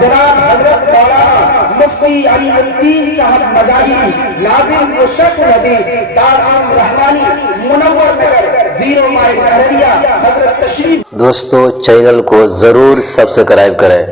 जनाब हजरत मौलाना मुफ्ती अलीउद्दीन साहब मजाही नाज़िम मुशक्किल हदीस दारुल रहमानी मुनव्वर नगर 0 माइल अररिया हजरत तशरीफ। दोस्तों चैनल को जरूर सब्सक्राइब करें।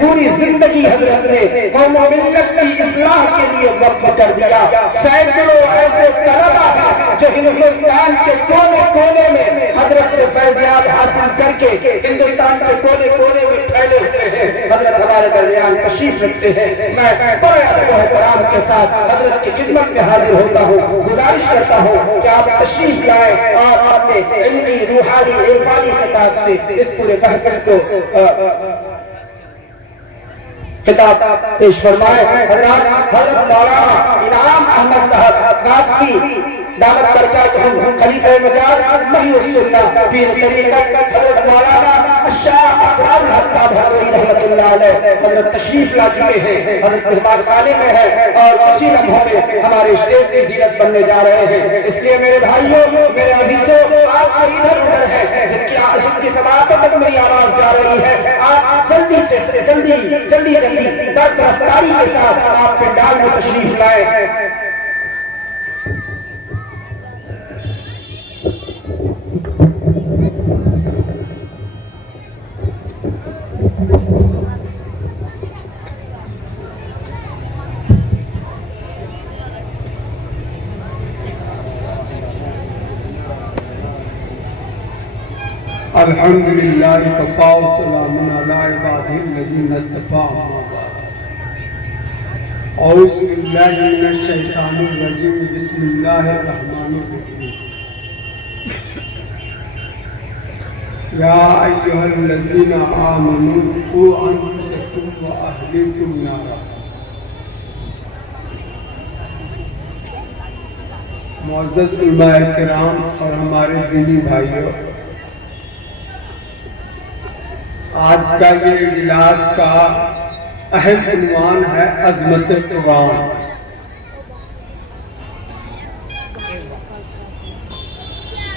पूरी जिंदगी हजरत ने कौम और मिल्लत की इस्लाह के लिए वक्फ कर दिया। सैकड़ों ऐसे तलबा हैं जो हिंदुस्तान के कोने कोने में हजरत से फैज़याब हासिल करके हिंदुस्तान के कोने कोने में फैले हुए हैं। हजरत हमारे दरमियान तशरीफ रखते हैं। मैं बड़े एहतराम के साथ हजरत की खिदमत में हाजिर होता हूँ। गुजारिश करता हूँ कि आप तशरीफ लाए और आपने इनकी रूहानी इरफानी किताब से इस पूरे महफिल को किताब पेश फरमाए। हजरत मौलाना इनाम अहमद साहब कासकी दावत करता हूँ खलीफा मजार महिउस्सुन्ना पीर तरीक़त हजरत मौलाना शाह अकरम साहब रहमतुल्लाह अलैह हजरत तशरीफ ला चुके हैं। हजरत मेहमान खाने में है और कुछ ही लम्हों में हमारे स्टेज की जीरत बनने जा रहे हैं। इसलिए मेरे भाइयों, मेरे अजीजों, आप इधर उधर है जिनकी समातों तक मेरी आवाज जा रही है, आप जल्दी से जल्दी रफ्तारी के साथ आप पंडाल में तशरीफ लाए। अल्हम्दुलिल्लाह कफ़ा व सलामुन अला इबादिहिल्लज़ीना इस्तफ़ा। औज़ु बिल्लाहि मिनश शैतानिर रजीम। बिस्मिल्लाहिर रहमानिर रहीम। या अय्युहल्लज़ीना आमनू क़ू अनफुसकुम व अहलीकुम नारा। मुअज़्ज़ज़ उलमाए किराम और हमारे दीनी भाइयों, आज का ये इजलास का अहम उन्वान है अज़मत कुरान।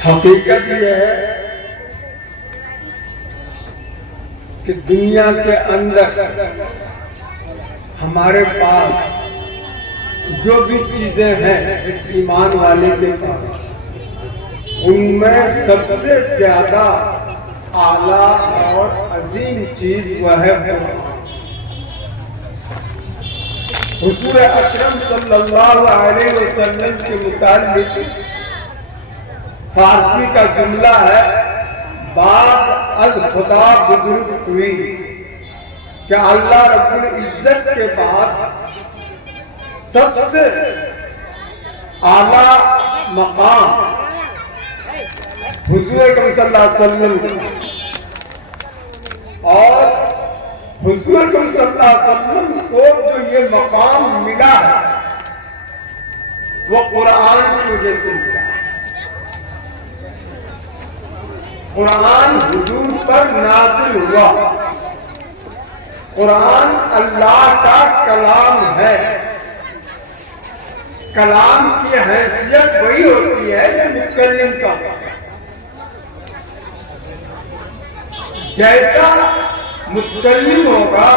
हकीकत ये है कि दुनिया के अंदर हमारे पास जो भी चीजें हैं ईमान वाले के पास, उनमें सबसे ज्यादा आला और अजीम चीज वह है हुजूर अकरम सल्लल्लाहु अलैहि वसल्लम के मुताल्लिक फारसी का जुमला है, बाद अज खुदा बुजुर्ग हुई, कि अल्लाह रब्बुल इज्जत के बाद सबसे आला मकाम हुजूर सल्लल्लाहु अलैहि वसल्लम और हुजूर सल्लल्लाहु अलैहि वसल्लम को जो ये मकाम मिला है वो कुरान की वजह से मिला। कुरान हुजूर पर नाज़िल हुआ। कुरान अल्लाह का कलाम है। कलाम की हैसियत वही होती है जो मुतकल्लिम का। जैसा मुतकल्लिम होगा,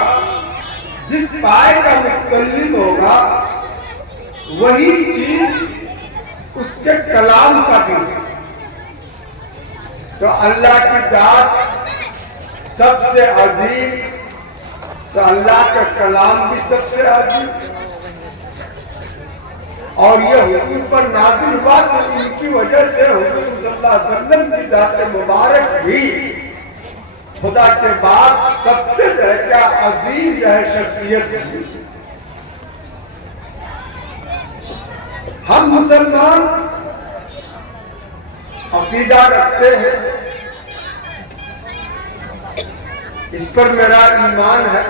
जिस पाए का मुतकल्लिम होगा, वही चीज उसके कलाम का भी। तो अल्लाह की जात सबसे अजीम, तो अल्लाह का कलाम भी सबसे अजीम। और ये हुजूर पर नाज़िल हुआ तो इनकी वजह से हुजूर सल्लल्लाहु अलैहि वसल्लम की जात मुबारक भी खुदा के बाद सबसे क्या अजीम है शख्सियत। हम मुसलमान अकीदा रखते हैं, इस पर मेरा ईमान है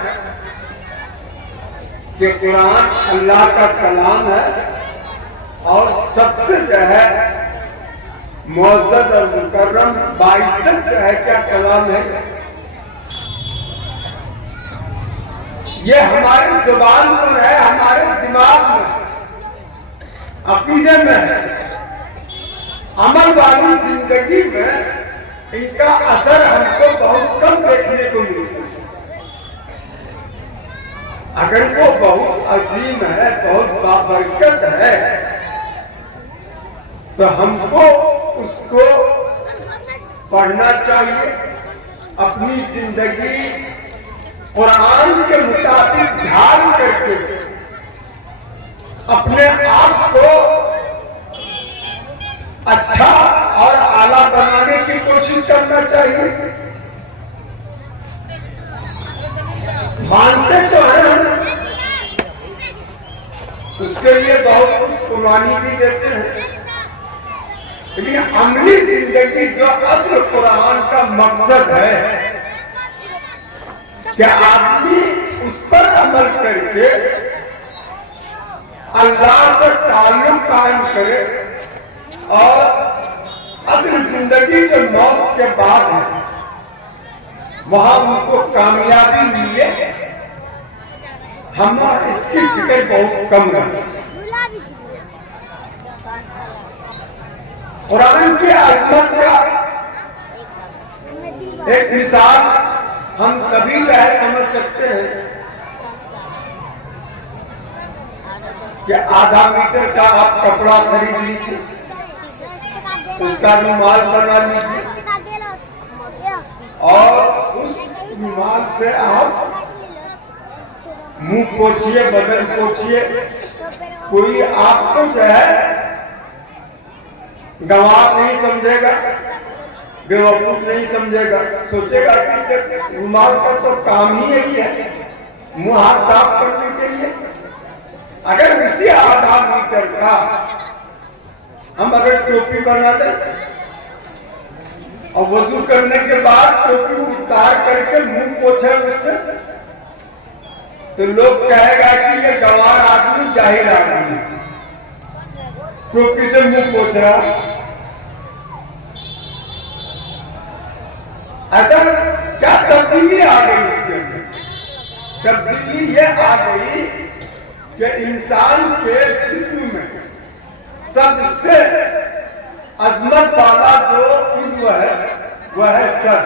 कि कुरान अल्लाह का कलाम है और सबसे जो है मुअज़्ज़ज़ और मुकर्रम बाइज्जत जो है क्या कलाम है। ये हमारी जुबान पर है, हमारे दिमाग में, अकीदे में है। अमल वाली जिंदगी में इनका असर हमको बहुत कम देखने को मिलता है। अगर वो बहुत अजीम है, बहुत बाबरकत है, तो हमको उसको पढ़ना चाहिए, अपनी जिंदगी कुरान के मुताबिक ध्यान करके अपने आप को अच्छा और आला बनाने की कोशिश करना चाहिए। मानते तो हैं हम, उसके लिए बहुत कुछ कुर्बानी भी देते हैं, लेकिन अमली जिंदगी जो असल कुरान का मकसद है कि आदमी उस पर अमल करके अल्लाह से ताल्लुक कायम करे और असल जिंदगी जो मौत के बाद है वहां उनको कामयाबी मिले, हम इसकी फिक्र बहुत कम है। कुरान की अजमत का एक मिसाल हम सभी चाहे समझ सकते हैं कि आधा मीटर का आप कपड़ा खरीद लीजिए, उसका रुमाल बना लीजिए और उस रुमाल से आप मुंह पोछिए, बदन पोछिए, कोई आपको जो है गंवार नहीं समझेगा, बेवकूफ नहीं समझेगा, सोचेगा कि रुमाल का तो काम ही यही है मुंह हाथ साफ करने के लिए। अगर उसी आधा मीटर का हम अगर टोपी बना दें और वजू करने के बाद टोपी उतार करके मुंह पोछे उससे, तो लोग कहेगा कि ये गंवार आदमी, जाहिल आदमी टोपी से मुंह पोछ रहा। ऐसा क्या तब्दीली आ गई उसके अंदर? तब्दीली ये आ गई कि इंसान के जिस्म में सबसे अजमत वाला जो इज्व है वह है सर।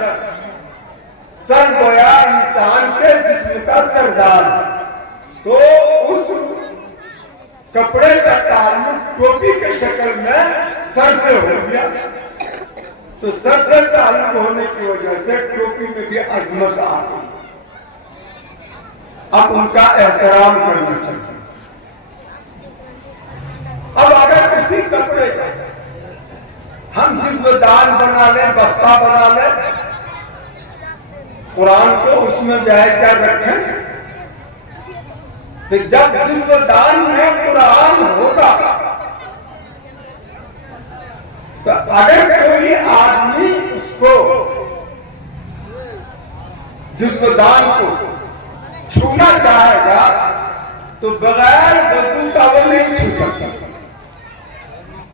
सर गोया इंसान के जिस्म का सरदार, तो उस कपड़े का ताल्लुक टोपी के शक्ल में सर से हो गया, तो सर से ताल्लुक होने की वजह से टोपी में भी अजमत आ गई। अब उनका एहतराम करना चाहिए। अब अगर किसी कपड़े का हम जिस्मदान बना लें, बस्ता बना लें, कुरान को उसमें जो है क्या रखें, तो जब जिस्मदान में कुरान होगा तो अगर कोई आदमी उसको जिस्मदान को छूना चाहेगा तो बगैर वजू का वो नहीं छू सकता।